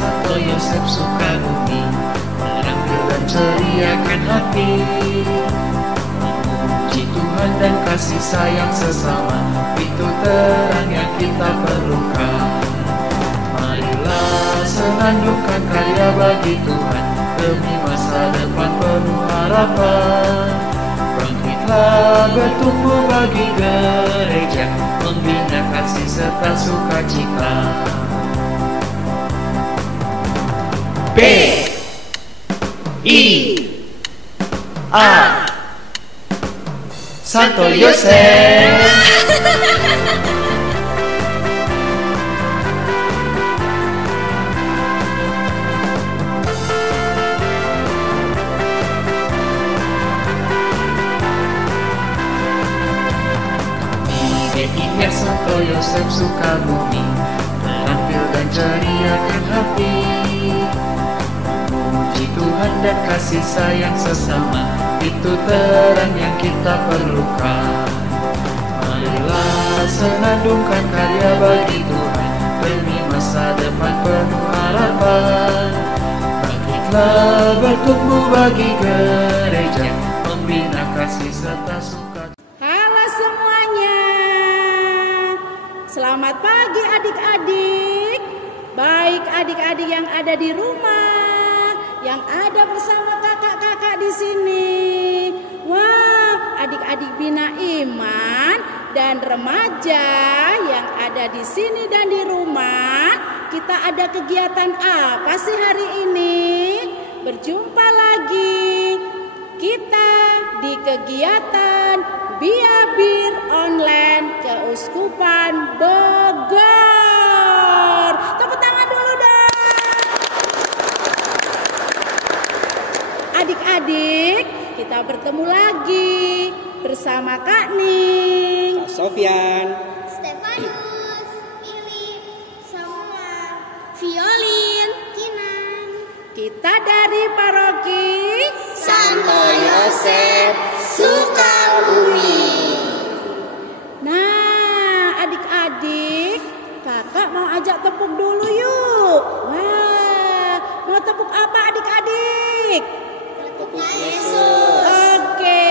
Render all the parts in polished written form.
Santo Yosef Sukabumi, terampil dan ceriakan hati, memuji Tuhan dan kasih sayang sesama, itu terang yang kita perlukan. Marilah senandungkan karya bagi Tuhan, demi masa depan penuh harapan. Bangkitlah bertumbuh bagi gereja, membina kasih serta sukacita. P.I.A. Santo Yosef. Ingat Santo Yosef Sukabumi, terampil dan ceriakan hati, memuji Tuhan dan kasih sayang sesama, itu terang yang kita perlukan. Marilah senandungkan karya bagi Tuhan, demi masa depan penuh harapan. Bangkitlah bertumbuh bagi gereja, membina kasih serta sukacita. Selamat pagi adik-adik, baik adik-adik yang ada di rumah, yang ada bersama kakak-kakak di sini. Wah, adik-adik Bina Iman dan remaja yang ada di sini dan di rumah, kita ada kegiatan apa sih hari ini? Berjumpa lagi kita di kegiatan Biabir online Keuskupan Bogor. Tepuk tangan dulu dong. Adik-adik, kita bertemu lagi bersama Kak Ning, Kak Sofyan, Stefanus, Ili, Samuel, Violin, Kinan. Kita dari paroki Santo Yosef Sukabumi. Nah, adik-adik, kakak mau ajak tepuk dulu yuk. Wah, mau tepuk apa adik-adik? Tepuk Yesus. Oke,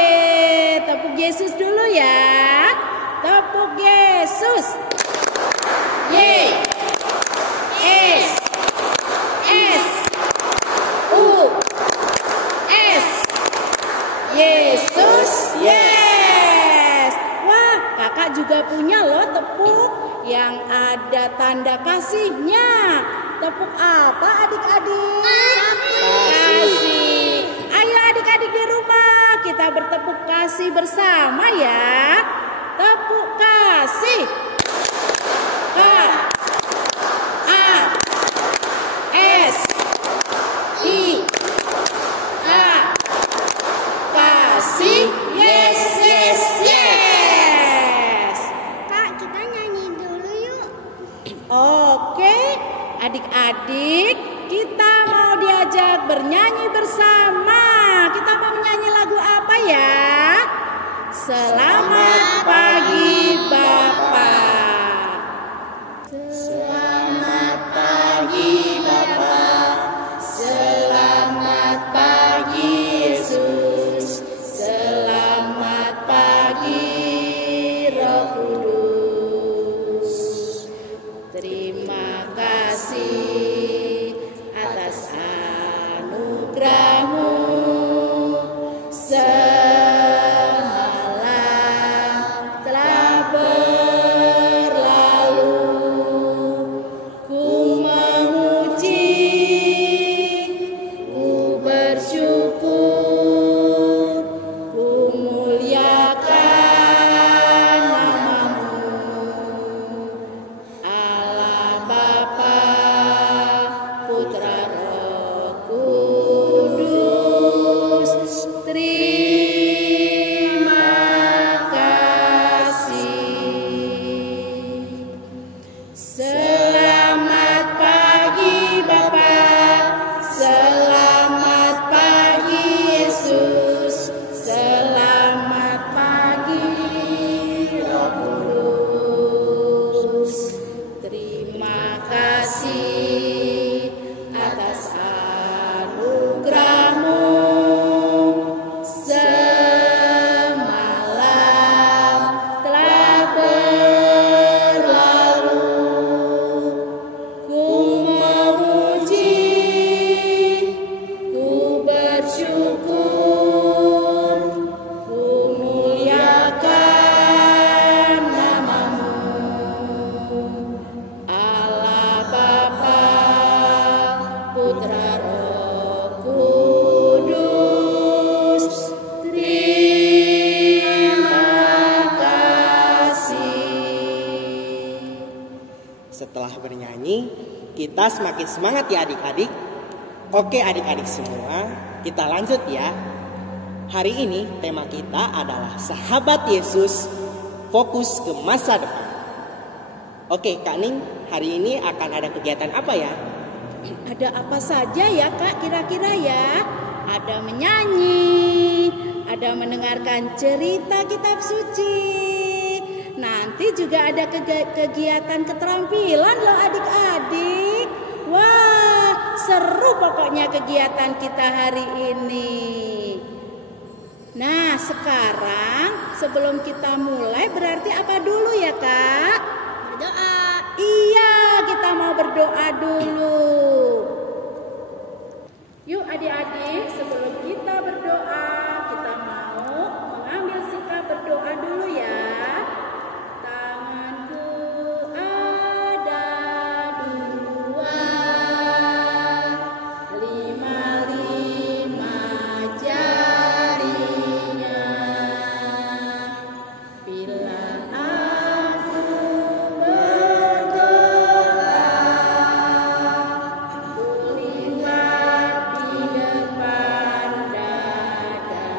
tepuk Yesus dulu ya. Tepuk Yesus. Y, S, S, U, S. Yesus, yes. Wah, kakak juga punya loh tepuk yang ada tanda kasihnya. Tepuk apa adik-adik? Kasih. Ayo adik-adik di rumah, kita bertepuk kasih bersama ya. Tepuk kasih. K, A, S, I, A. Kasih, yes, yes, yes. Kak, kita nyanyi dulu yuk. Oke, adik-adik, kita mau diajak bernyanyi bersama. Kita mau menyanyi lagu apa ya? Selamat pagi Bapak. Selamat pagi Bapak. Selamat pagi Yesus. Selamat pagi Roh Kudus. Terima kasih atas anugerah-Mu semalam setelah bernyanyi, kita semakin semangat ya adik-adik. Oke adik-adik semua, kita lanjut ya. Hari ini tema kita adalah sahabat Yesus, fokus ke masa depan. Oke Kak Ning, hari ini akan ada kegiatan apa ya? Ada apa saja ya Kak kira-kira ya? Ada menyanyi, ada mendengarkan cerita kitab suci. Nanti juga ada kegiatan keterampilan loh adik-adik. Wah, seru pokoknya kegiatan kita hari ini. Nah, sekarang sebelum kita mulai berarti apa dulu ya Kak? Berdoa. Iya, kita mau berdoa dulu. Yuk adik-adik, sebelum kita berdoa, kita mau mengambil sikap berdoa dulu ya. Tanganku ada dua, lima jarinya. Bila aku berdoa, kulihat di depan dada.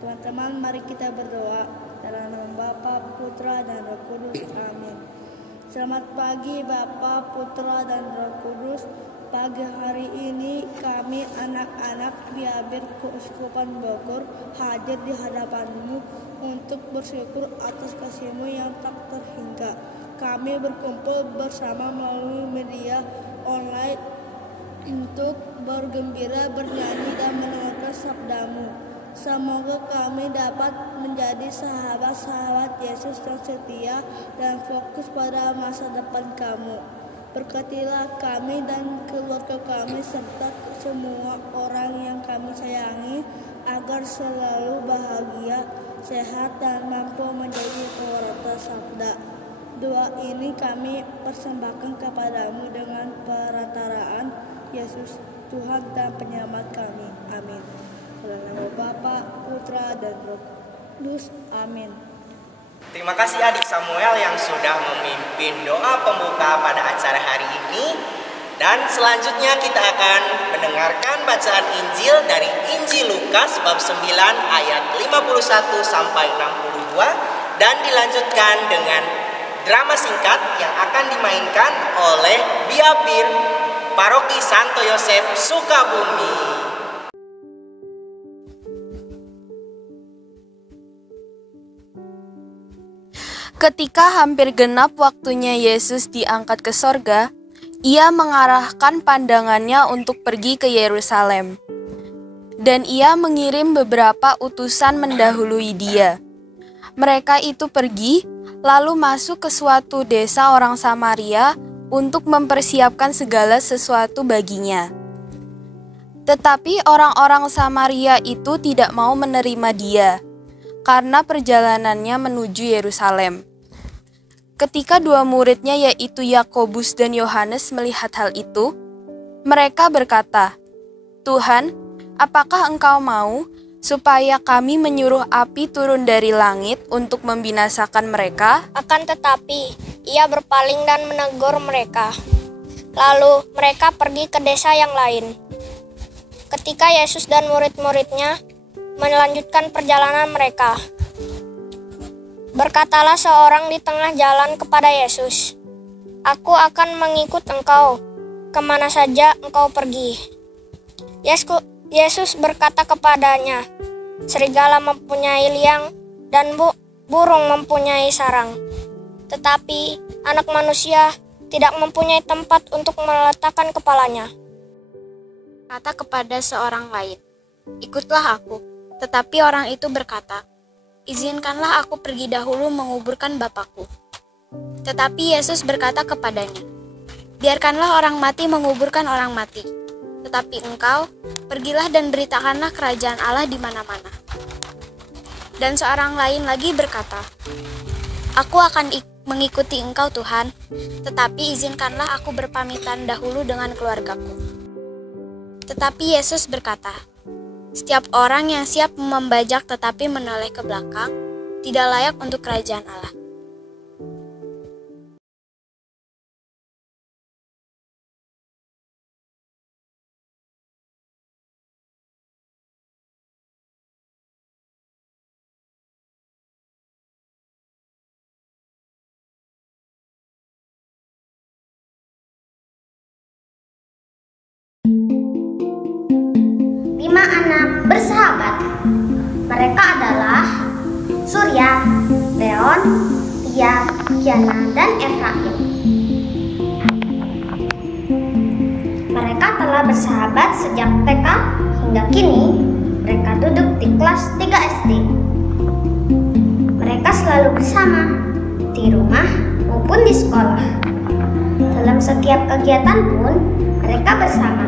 Teman-teman, mari kita berdoa. Dalam nama Bapa, Putra, dan Roh Kudus. Amin. Selamat pagi Bapa, Putra, dan Roh Kudus. Pagi hari ini kami anak-anak Biabir Keuskupan Bogor hadir di hadapan-Mu untuk bersyukur atas kasih-Mu yang tak terhingga. Kami berkumpul bersama melalui media online untuk bergembira, bernyanyi, dan mendengarkan sabda-Mu. Semoga kami dapat menjadi sahabat-sahabat Yesus yang setia dan fokus pada masa depan Kamu. Berkatilah kami dan keluarga kami serta semua orang yang kami sayangi agar selalu bahagia, sehat, dan mampu menjadi pewarta sabda. Doa ini kami persembahkan kepadamu dengan perantaraan Yesus Tuhan dan Penyelamat kami. Amin. Dalam nama Bapa, Putra, dan Roh Kudus. Amin. Terima kasih adik Samuel yang sudah memimpin doa pembuka pada acara hari ini. Dan selanjutnya kita akan mendengarkan bacaan Injil dari Injil Lukas bab 9 ayat 51 sampai 62 dan dilanjutkan dengan drama singkat yang akan dimainkan oleh Biabir Paroki Santo Yosef Sukabumi. Ketika hampir genap waktunya Yesus diangkat ke sorga, ia mengarahkan pandangannya untuk pergi ke Yerusalem. Dan ia mengirim beberapa utusan mendahului dia. Mereka itu pergi, lalu masuk ke suatu desa orang Samaria untuk mempersiapkan segala sesuatu baginya. Tetapi orang-orang Samaria itu tidak mau menerima dia, karena perjalanannya menuju Yerusalem. Ketika dua muridnya yaitu Yakobus dan Yohanes melihat hal itu, mereka berkata, "Tuhan, apakah Engkau mau supaya kami menyuruh api turun dari langit untuk membinasakan mereka?" Akan tetapi, ia berpaling dan menegur mereka. Lalu mereka pergi ke desa yang lain. Ketika Yesus dan murid-muridnya melanjutkan perjalanan mereka, berkatalah seorang di tengah jalan kepada Yesus, "Aku akan mengikut Engkau, kemana saja Engkau pergi." Yesus berkata kepadanya, "Serigala mempunyai liang dan burung mempunyai sarang, tetapi Anak Manusia tidak mempunyai tempat untuk meletakkan kepalanya." Kata kepada seorang lain, "Ikutlah aku." Tetapi orang itu berkata, "Izinkanlah aku pergi dahulu menguburkan Bapakku." Tetapi Yesus berkata kepadanya, "Biarkanlah orang mati menguburkan orang mati, tetapi engkau pergilah dan beritakanlah kerajaan Allah di mana-mana." Dan seorang lain lagi berkata, "Aku akan mengikuti engkau Tuhan, tetapi izinkanlah aku berpamitan dahulu dengan keluargaku." Tetapi Yesus berkata, "Setiap orang yang siap membajak tetapi menoleh ke belakang, tidak layak untuk kerajaan Allah." anak bersahabat. Mereka adalah Surya, Leon, Tia, Kiana, dan Efraim. Mereka telah bersahabat sejak TK hingga kini mereka duduk di kelas 3 SD. Mereka selalu bersama di rumah maupun di sekolah. Dalam setiap kegiatan pun mereka bersama.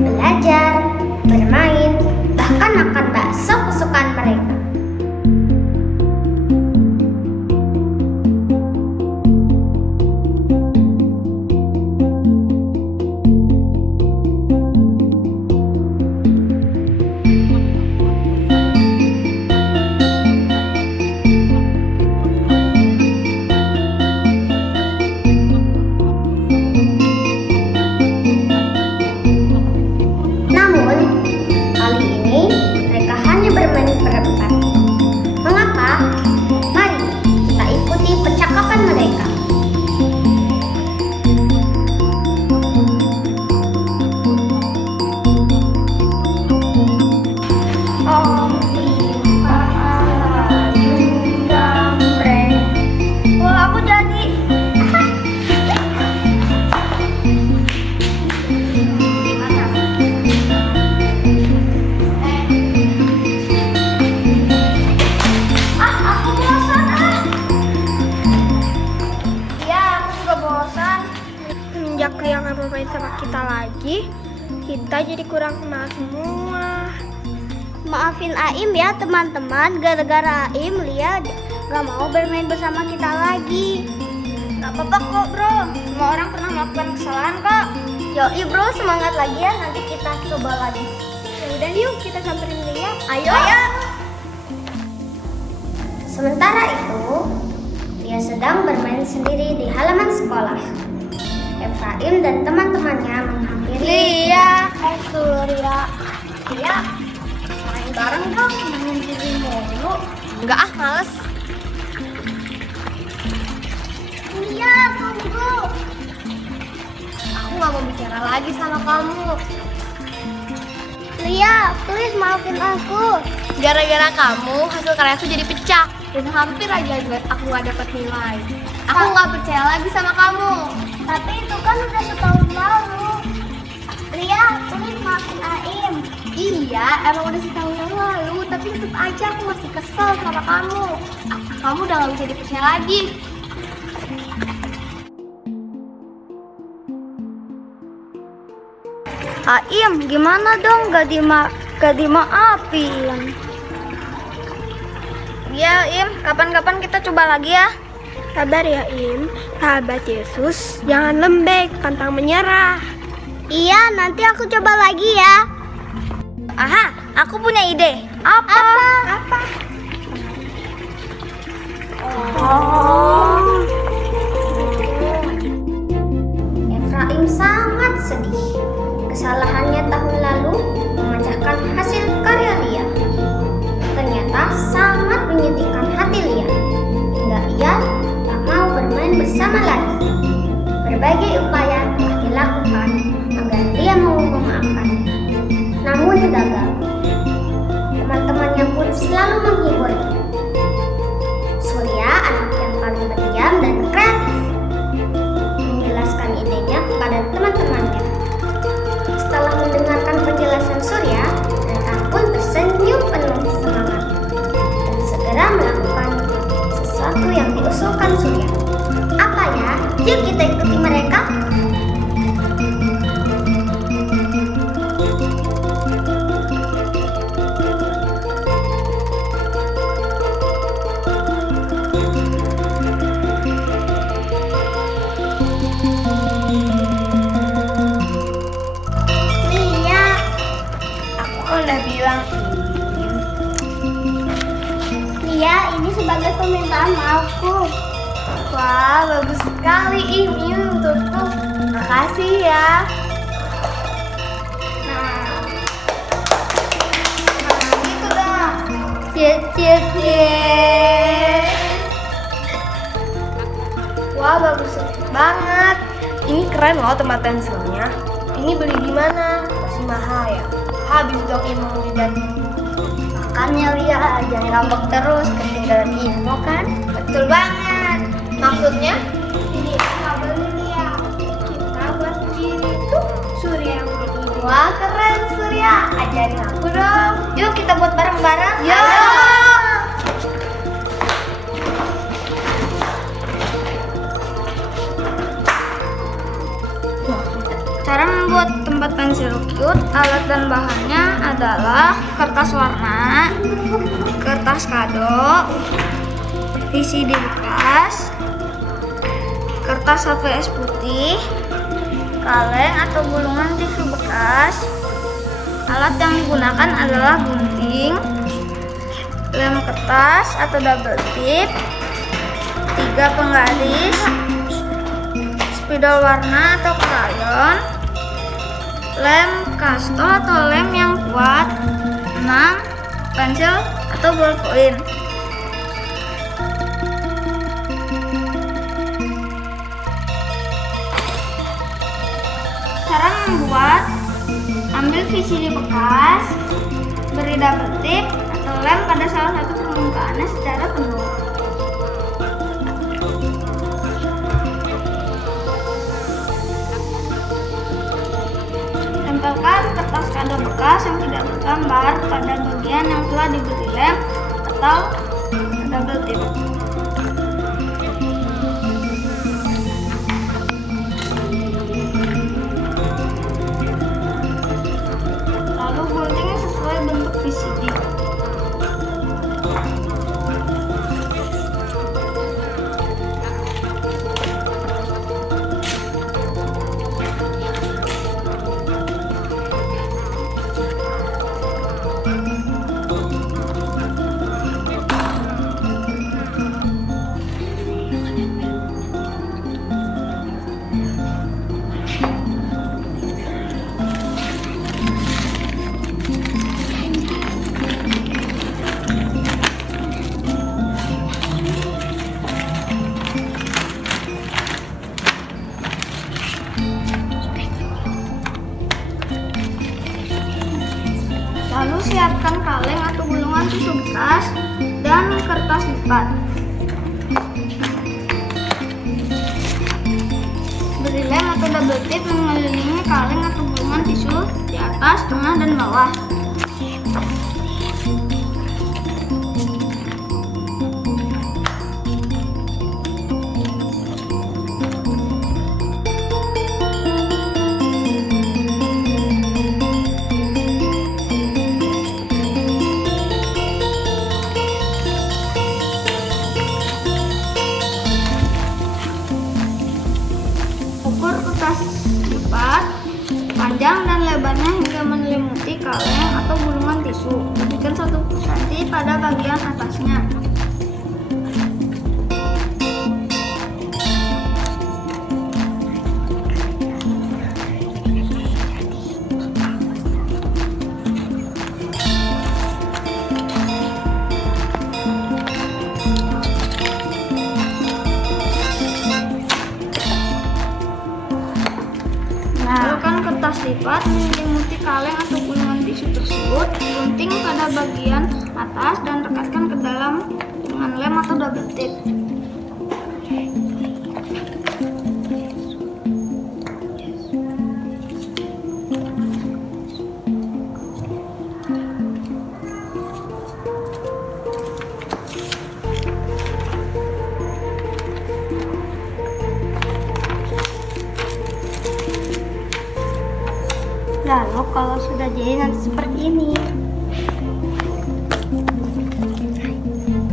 Belajar, bermain, bahkan makan bakso kesukaan mereka. Yang bermain sama kita lagi, kita jadi kurang kenal semua. Maafin Aim ya teman-teman, gara-gara Aim Lia gak mau bermain bersama kita lagi. Gak apa-apa kok bro, semua orang pernah melakukan kesalahan kok. Yoi bro, semangat lagi ya, nanti kita coba lagi. Ya udah yuk kita samperin Lia. Ayo. Sementara itu, dia sedang bermain sendiri di halaman sekolah. Efraim dan teman-temannya menghampiri Lia, Surya, Lia, main bareng dong, main TV mulu. Enggak ah, males. Lia, tunggu. Aku gak mau bicara lagi sama kamu. Lia, please maafin aku. Gara-gara kamu, hasil karyaku jadi pecah. Dan hampir aja aku gak dapat nilai. Aku gak percaya lagi sama kamu. Tapi itu kan udah setahun lalu. Lia, please maafin Aim. Iya, emang udah setahun yang lalu. Tapi tetap aja aku masih kesel sama kamu. Kamu udah gak bisa dipercaya lagi. Aim, gimana dong gak dimaafin? Ya Im, kapan-kapan kita coba lagi ya. Sabar ya Im, sahabat Yesus, jangan lembek, pantang menyerah. Iya, nanti aku coba lagi ya. Aha, aku punya ide. Apa? Efraim sangat sedih. Kesalahannya tahun lalu memecahkan hasil karya Lia. Ternyata sangat menyedihkan hati Lia, hingga ia tak mau bermain bersama lagi. Berbagai upaya telah dilakukan agar Lia mau memaafkannya, namun gagal. Teman-temannya pun selalu menghiburnya. Surya, anak yang paling pendiam dan kreatif, menjelaskan idenya kepada teman-temannya. Setelah mendengarkan penjelasan Surya, mereka pun tersenyum penuh semangat dan segera melakukan sesuatu yang diusulkan Surya. Apa ya? Yuk kita ikuti mereka. Lia, ini sebagai permintaan maafku. Wah, bagus sekali ini untukku. Makasih ya. Nah gitu dong. Wah, bagus banget. Ini keren loh tempat pensilnya. Ini beli di mana? Masih mahal ya? habis dong ilmu dan makanya Lia jangan ngambek terus ketinggalan ilmu kan? Betul banget. Maksudnya? Ini nggak boleh Lia. Kita buat sendiri tuh Surya yang bikin. Wah keren Surya. Ajarin aku dong. Yuk kita buat bareng-bareng. Yuk. Cara membuat tempat pensil cute, alat dan bahannya adalah kertas warna, kertas kado, VCD bekas, kertas HVS putih, kaleng atau gulungan tisu bekas. Alat yang digunakan adalah gunting, lem kertas atau double tip, 3 penggaris, spidol warna atau krayon, lem kastol atau lem yang kuat, 6 pensil atau ballpoint. Cara membuat: ambil VCD bekas, beri double tip atau lem pada salah satu permukaannya secara penuh. Tempelkan kertas kado bekas yang tidak bergambar pada bagian yang telah diberi lem atau double tip. Lalu gunting sesuai bentuk VCD. Lalu siapkan kaleng atau gulungan tisu bekas dan kertas lipat. Beri lem atau double tip mengelilingi kaleng atau gulungan tisu di atas, tengah, dan bawah. Ukur kertas lipat panjang dan lebarnya hingga menyelimuti kaleng atau gulungan tisu. Berikan 1 cm pada bagian atasnya. Letakkan kertas lipat menyelimuti kaleng atau gulungan tisu tersebut, gunting pada bagian atas dan rekatkan ke dalam dengan lem atau double tip. Lalu kalau sudah jadi nanti seperti ini.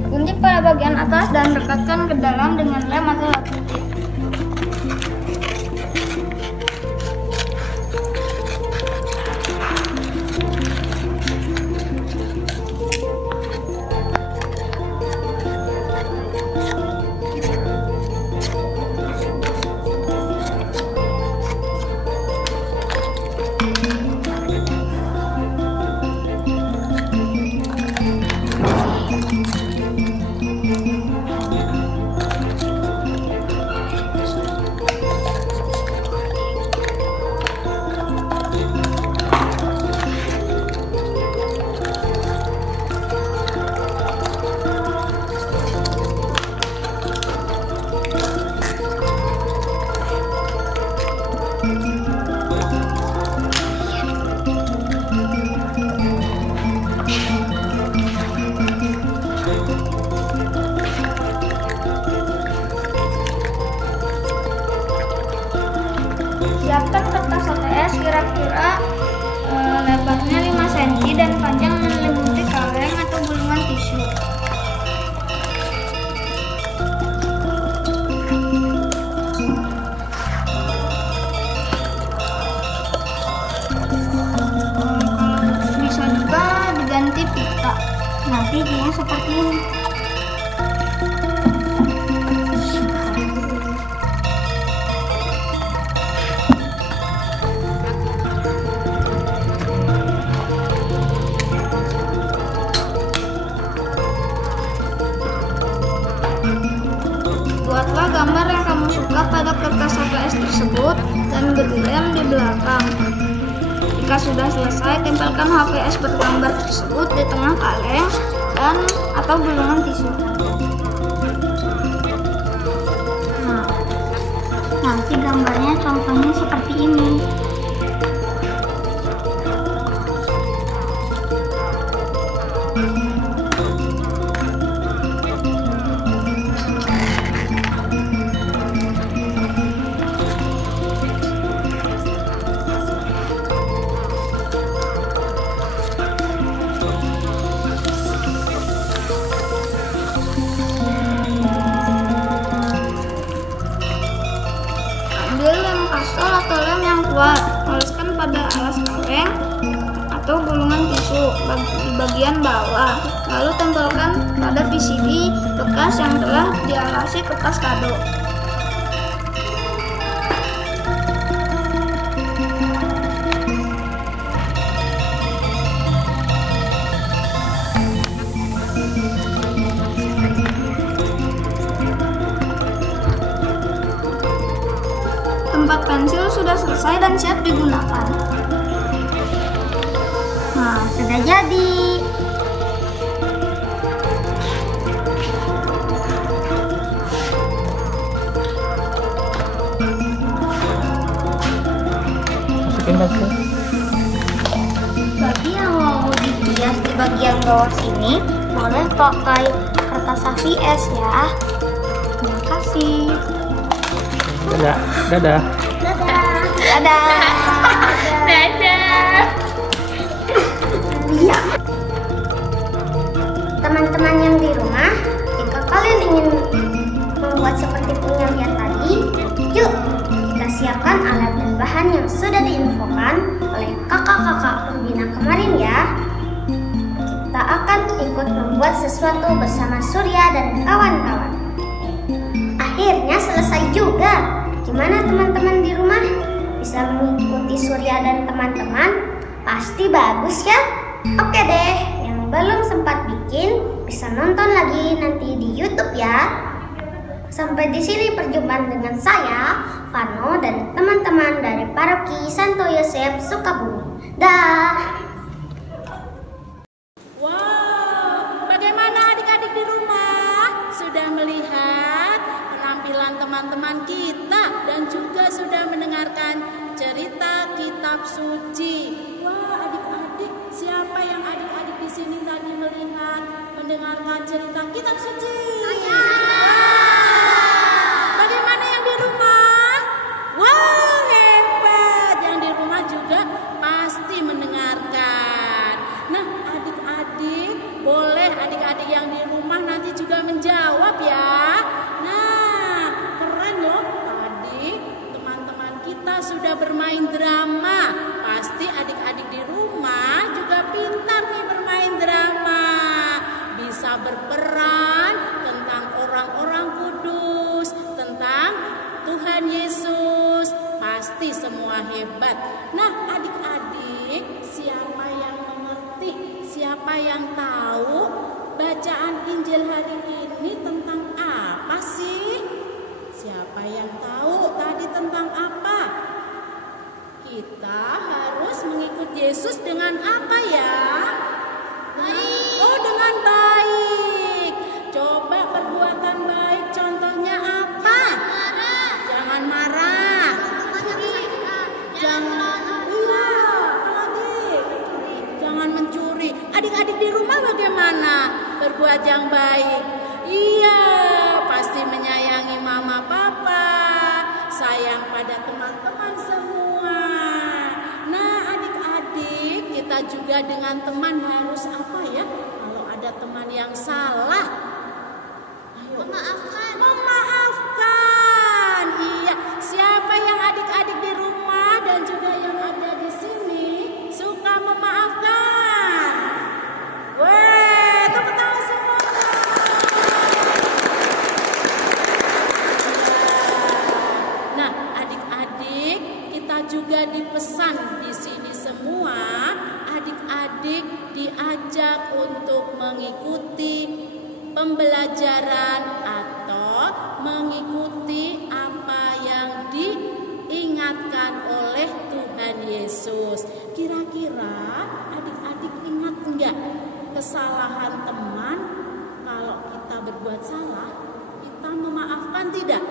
Gunting pada bagian atas dan rekatkan ke dalam dengan lem atau double tip. Siapkan kertas HVS kira-kira lebarnya 5 cm dan panjang menyelimuti kaleng atau gulungan tisu. Bisa juga diganti pita. Nanti dia seperti ini. Buatlah gambar yang kamu suka pada kertas HVS tersebut dan berlem di belakang. Jika sudah selesai, tempelkan HVS bergambar tersebut di tengah kaleng dan atau gulungan tisu. Nah, nanti gambarnya contohnya seperti ini. Ambil lem pastel atau lem yang kuat, oleskan pada alas kaleng atau gulungan tisu di bagian bawah, lalu tempelkan pada VCD bekas yang telah dialasi kertas kado. Tempat pensil sudah selesai dan siap digunakan. Nah, sudah jadi. Bagi yang mau dihias di bagian bawah sini, boleh pakai kertas HVS ya. Terima kasih. Dadah. Dadah. Dadah. Dadah. Iya. Teman-teman yang di rumah, jika kalian ingin membuat seperti punya lihat tadi, yuk kita siapkan alat dan bahan yang sudah diinfokan oleh kakak-kakak pembina kemarin ya. Kita akan ikut membuat sesuatu bersama Surya dan kawan-kawan. Akhirnya selesai juga. Gimana teman-teman di rumah? Bisa mengikuti Surya dan teman-teman? Pasti bagus ya? Oke deh, yang belum sempat bikin bisa nonton lagi nanti di YouTube ya. Sampai di sini perjumpaan dengan saya, Vano, dan teman-teman dari Paroki Santo Yosef Sukabumi. Dah. Wow, bagaimana adik-adik di rumah? Sudah melihat penampilan teman-teman kita dan juga sudah mendengarkan cerita kitab suci. Wah, adik-adik, siapa yang adik-adik di sini tadi melihat, mendengarkan cerita kitab suci? Saya. Bagaimana yang di rumah? Wah, hebat. Yang di rumah juga pasti mendengarkan. Nah, adik-adik, boleh adik-adik yang di rumah nanti juga menjawab ya. Nah, keren loh. Tadi teman-teman kita sudah bermain drama. Pasti adik-adik di rumah juga pintar nih bermain drama. Bisa berperan tentang orang-orang kudus, tentang Tuhan Yesus. Pasti semua hebat. Nah, adik-adik, siapa yang mengerti, siapa yang tahu bacaan Injil hari ini tentang apa sih? Siapa yang tahu tadi tentang apa? Kita harus mengikut Yesus dengan apa ya? Baik. Oh, dengan baik. Coba perbuatan baik contohnya apa? Jangan marah. Jangan mencuri. Adik-adik di rumah bagaimana berbuat yang baik? Iya, pasti menyayangi mama papa, sayang pada teman-teman semua. juga dengan teman harus apa ya? Kalau ada teman yang salah, ayo memaafkan. Iya, siapa yang adik-adik di rumah dan juga yang ada di sini suka memaafkan? Weh, tepuk tangan semua. Nah, adik-adik, kita juga dipesan di sini semua, adik-adik diajak untuk mengikuti pembelajaran atau mengikuti apa yang diingatkan oleh Tuhan Yesus. Kira-kira adik-adik ingat enggak kesalahan teman? Kalau kita berbuat salah, kita memaafkan tidak?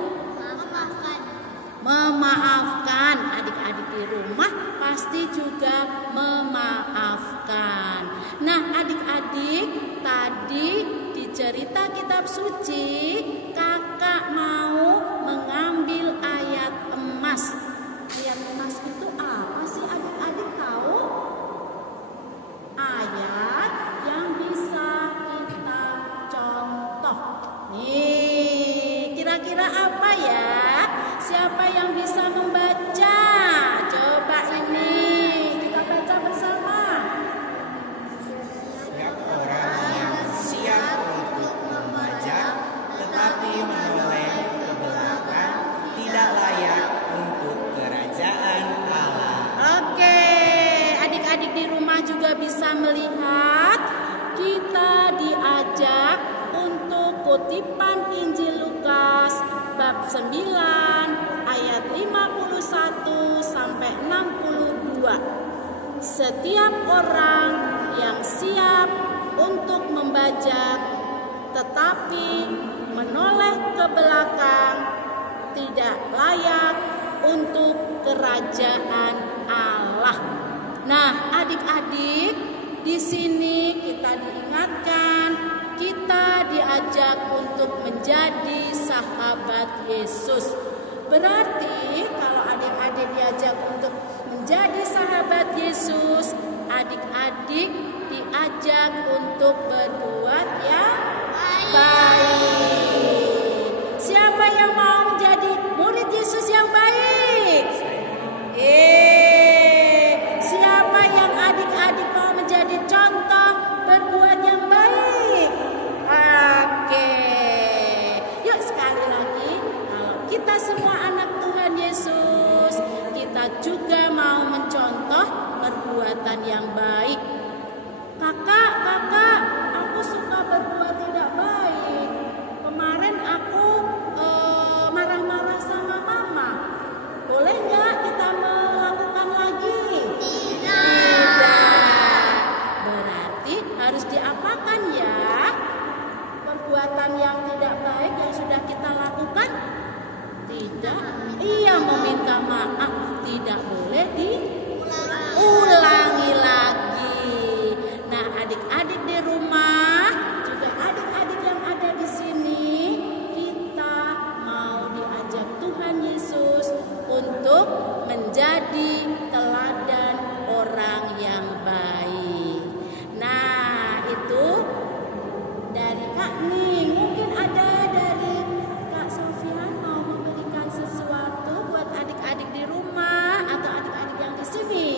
Memaafkan. Adik-adik di rumah pasti juga memaafkan. Nah, adik-adik, tadi di cerita kitab suci kakak mau mengambil ayat emas. Ayat emas itu apa sih, adik-adik tahu? Ayat yang bisa kita contoh. Nih, kira-kira apa ya? Siapa yang bisa membaca? Coba ini kita baca bersama. Setiap orang yang siap untuk membaca tetapi menoleh ke belakang tidak layak untuk kerajaan Allah. Oke, adik-adik di rumah juga bisa melihat kita diajak untuk kutipan Injil Lukas bab 9 ayat 51 sampai 62. Setiap orang yang siap untuk membaca tetapi menoleh ke belakang tidak layak untuk kerajaan Allah. Nah, adik-adik, di sini kita diingatkan, kita diajak untuk menjadi sahabat Yesus. Berarti kalau adik-adik diajak untuk menjadi sahabat Yesus, adik-adik diajak untuk berbuat yang baik. Siapa yang mau menjadi murid Yesus yang baik? Siapa yang adik-adik mau menjadi contoh berbuat yang baik? Oke. Yuk sekali lagi, kalau kita semua anak Tuhan Yesus, kita juga mau mencontoh perbuatan yang baik. Kakak, aku suka berbuat tidak baik. Kemarin aku marah-marah sama mama. Boleh nggak kita melakukan lagi? Tidak. Berarti harus diapakan ya? Perbuatan yang tidak baik yang sudah kita lakukan? Tidak. Iya, meminta maaf. Tidak boleh diulangi lagi. Nah, adik-adik di rumah, juga adik-adik yang ada di sini, kita mau diajak Tuhan Yesus untuk menjadi teladan orang yang baik. Nah, itu dari Kak Ning. Mungkin ada dari Kak Sofian mau memberikan sesuatu buat adik-adik di rumah atau adik-adik yang di sini.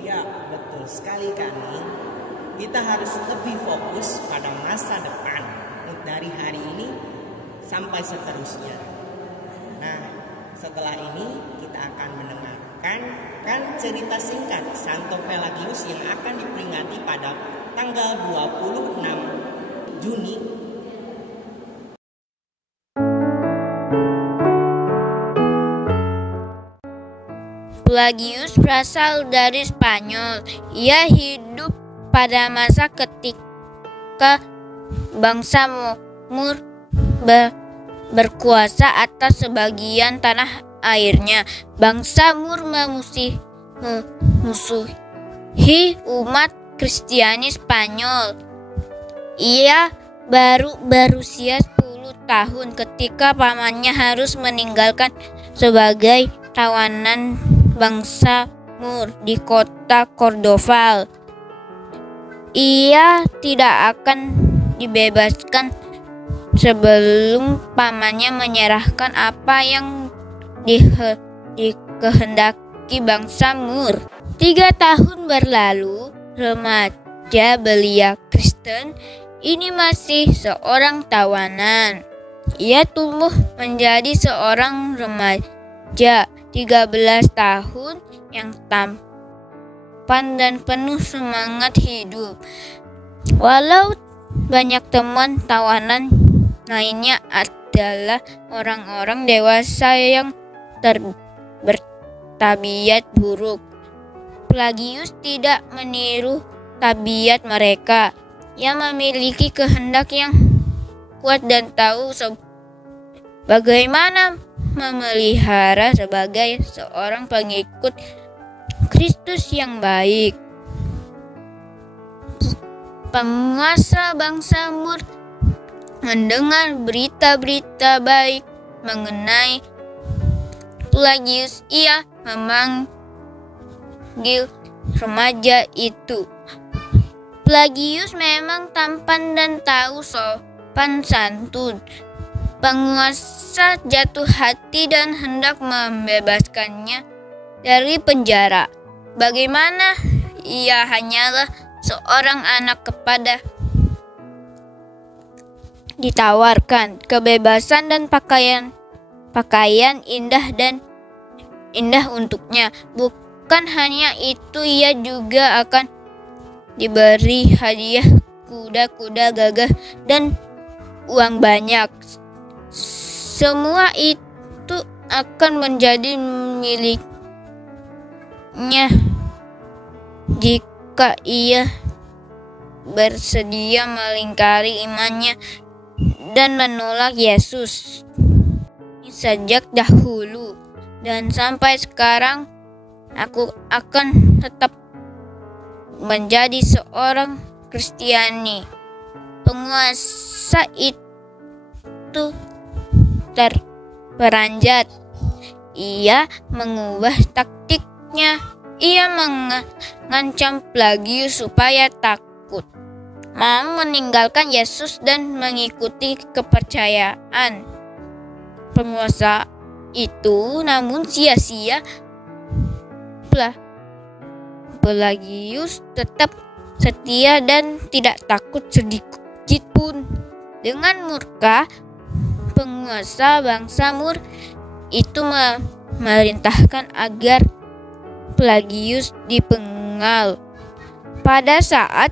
Ya, betul sekali Kak Ning. Kita harus lebih fokus pada masa depan dari hari ini sampai seterusnya. Nah, setelah ini kita akan mendengarkan cerita singkat Santo Pelagius yang akan diperingati pada tanggal 26 Juni. Pelagius berasal dari Spanyol. Ia hidup pada masa ketika bangsa Moor berkuasa atas sebagian tanah airnya. Bangsa Moor memusuhi umat Kristiani Spanyol. Ia baru berusia 10 tahun ketika pamannya harus meninggalkan sebagai tawanan bangsa Moor di kota Cordova. ia tidak akan dibebaskan sebelum pamannya menyerahkan apa yang dikehendaki bangsa Mur. 3 tahun berlalu, remaja belia Kristen ini masih seorang tawanan. Ia tumbuh menjadi seorang remaja 13 tahun yang tampan dan penuh semangat hidup. Walau banyak teman tawanan lainnya adalah orang-orang dewasa yang bertabiat buruk, Pelagius tidak meniru tabiat mereka. Ia memiliki kehendak yang kuat dan tahu bagaimana memelihara sebagai seorang pengikut Kristus yang baik. Penguasa bangsa Mur mendengar berita-berita baik mengenai Pelagius. Ia memanggil remaja itu. Pelagius memang tampan dan tahu sopan santun. Penguasa jatuh hati dan hendak membebaskannya dari penjara. Bagaimana ia hanyalah seorang anak kepada ditawarkan kebebasan dan pakaian indah untuknya. Bukan hanya itu, ia juga akan diberi hadiah kuda-kuda gagah dan uang banyak. Semua itu akan menjadi miliknya jika ia bersedia melingkari imannya dan menolak Yesus. Sejak dahulu dan sampai sekarang, aku akan tetap menjadi seorang Kristiani. Penguasa itu terperanjat. Ia mengubah taktiknya. Ia mengancam Pelagius supaya takut, mau meninggalkan Yesus dan mengikuti kepercayaan penguasa itu. Namun sia-sia, Pelagius tetap setia dan tidak takut sedikit pun. Dengan murka, penguasa bangsa Mur itu memerintahkan agar Pelagius dipenggal. Pada saat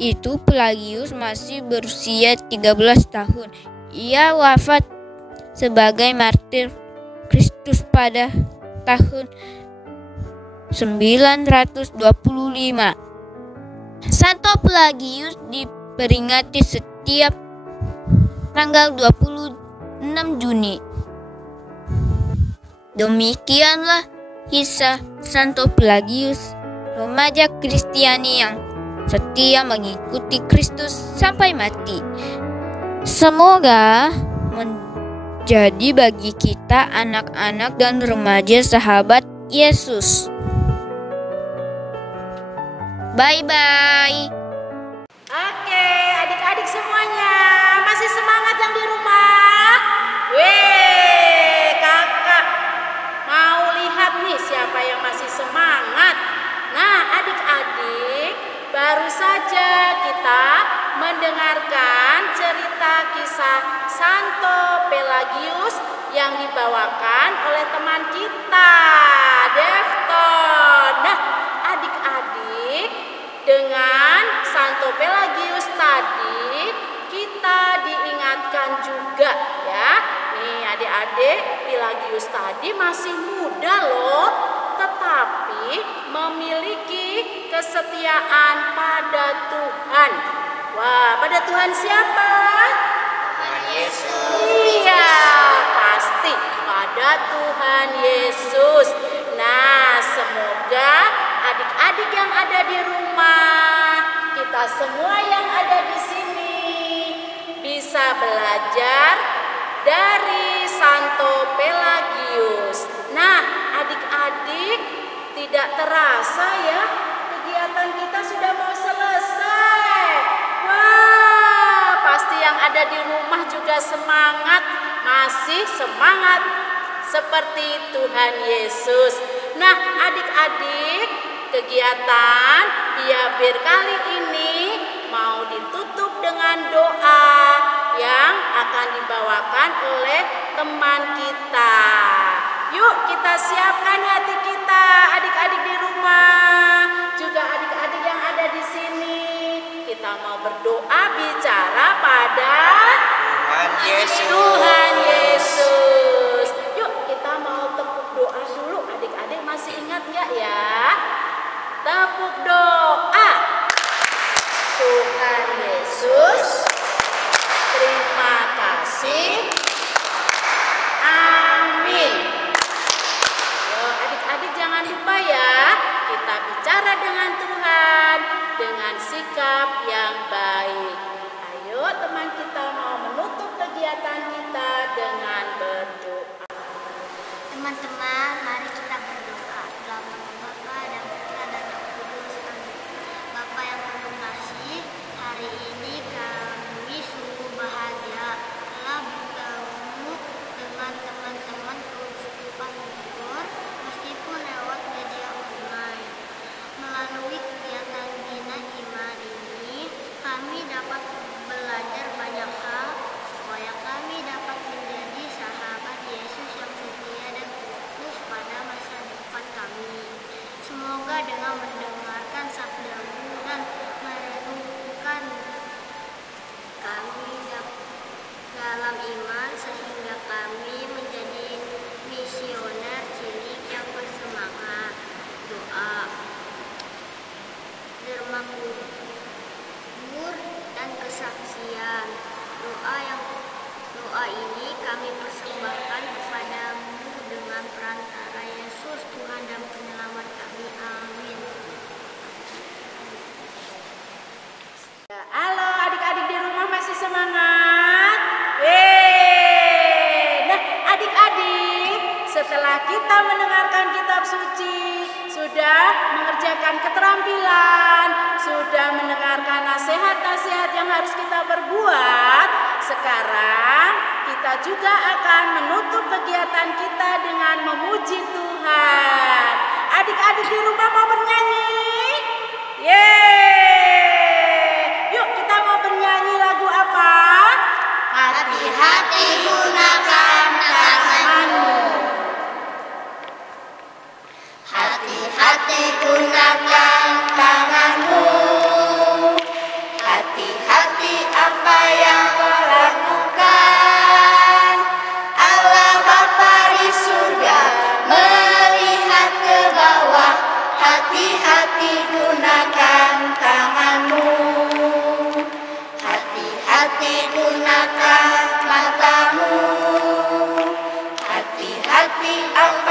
itu Pelagius masih berusia 13 tahun. Ia wafat sebagai martir Kristus pada tahun 925. Santo Pelagius diperingati setiap tanggal 26 Juni. Demikianlah kisah Santo Pelagius, remaja Kristiani yang setia mengikuti Kristus sampai mati. Semoga menjadi bagi kita anak-anak dan remaja sahabat Yesus. Bye-bye. Oke, adik-adik semuanya, masih semangat yang di rumah? Weh, kakak mau lihat nih siapa yang masih semangat. Nah, adik-adik, baru saja kita mendengarkan cerita kisah Santo Pelagius yang dibawakan oleh teman kita, Defton. Nah, adik-adik, dengan Santo Pelagius tadi kita diingatkan juga ya. Nih adik-adik, Pelagius tadi masih muda loh, tetapi memiliki kesetiaan pada Tuhan. Wah, pada Tuhan siapa? Tuhan Yesus. Iya, pasti pada Tuhan Yesus. Nah, semoga adik-adik yang ada di rumah, kita semua yang ada di sini bisa belajar dari Santo Pelagius. Nah, adik-adik, tidak terasa ya, kegiatan kita sudah mau selesai. masih semangat seperti Tuhan Yesus. Nah, adik-adik, kegiatan Diabir kali ini mau ditutup dengan doa yang akan dibawakan oleh teman kita. Yuk kita siapkan hati kita, adik-adik di rumah, juga adik-adik yang ada di sini. Kita mau berdoa bicara pada Tuhan Yesus. Tuhan Yesus. Yuk kita mau tepuk doa dulu, adik-adik masih ingat nggak ya? Tepuk doa. Tuhan Yesus, terima kasih. Amin. Yo, adik-adik jangan lupa ya, kita bicara dengan Tuhan dengan sikap yang baik. Ayo teman kita mau menutup kegiatan kita dengan berdoa. Teman-teman, mari kita berdoa. Dalam nama Bapa dan Putra dan Roh Kudus. Amin. Bapa yang penuh kasih, hari ini kami sungguh bahagia telah bertemu dengan teman-teman Keuskupan Bogor meskipun lewat media online. Melalui kegiatan Bina Iman ini, kami dapat belajar banyak hal supaya kami dapat menjadi sahabat Yesus yang setia dan fokus pada masa depan kami. Semoga dengan mendengarkan sabda-Mu dan merenungkan kami dalam iman sehingga kami menjadi misioner cilik yang bersemangat. Doa derma kubur dan kesaksian. Doa ini kami persembahkan kepadamu dengan perantara Yesus Tuhan dan Penyelamat kami. Amin. Halo adik-adik di rumah, masih semangat? Nah adik-adik, setelah kita mendengarkan kitab suci, sudah mengerjakan keterampilan, sudah mendengarkan nasihat-nasihat yang harus kita berbuat, sekarang kita juga akan menutup kegiatan kita dengan memuji Tuhan. Adik-adik di rumah mau bernyanyi? Yeay! Yuk kita mau bernyanyi lagu apa? Hati-hati gunakan tanganmu. Hati-hati gunakan tanganmu. Hati-hati apa yang kau lakukan. Allah Bapa di surga melihat ke bawah. Hati-hati gunakan tanganmu. Hati-hati gunakan matamu. Hati-hati apa